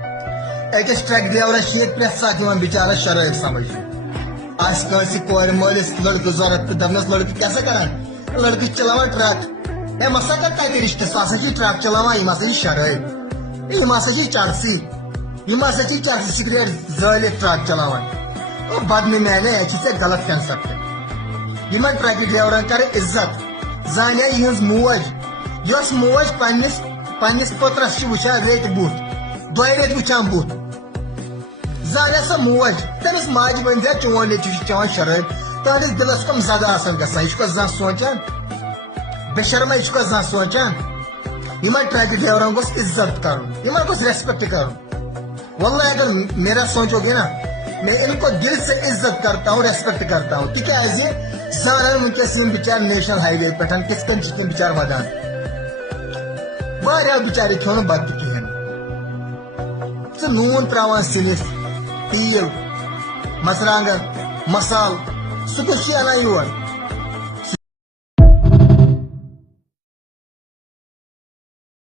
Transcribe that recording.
अकिस truck ड्राइवरस प्रेथ सात बिचारा शराब समझ आस कोर मलिस लड़कि जरूरत तो दपनस लड़कि क्या करान लड़कि चलावा ट्रक मसा कर कत रिश्ते सह ट्रक चलावा शराब चरसी चरसी सिगरेट जल ट्रक चलावान बदन मैंने ऐसे गलत कंसेप्ट इन ट्रक ड्राइवर कर इज्जत जानिया यह मोज मोज पन्निस पुत्रस वुचान रेत बुत दो रेत वुचान बुत जानिया सा मोज तमिस माज बन जा चोन नेचु चवान शराब तुस दिलस कम ज्यादा गसान यह जन सोचान बेशर्मा यह जन सोचान इन ट्रक ड्राइवर गोस इज्जत कर गोस रेस्पेक्ट कर वल्लाह अगर मेरा सोचोगे ना मैं इनको दिल से इज्जत करता हूँ रेस्पेक्ट करता हूँ तिकाज जान वनकस बिचार नेशनल हाईवे पे किस बिचार वदान वारिया बिचार खो बत कहें नून त्रावान सिनिस तील मसरांगन मसाल सह कुछ अनान योर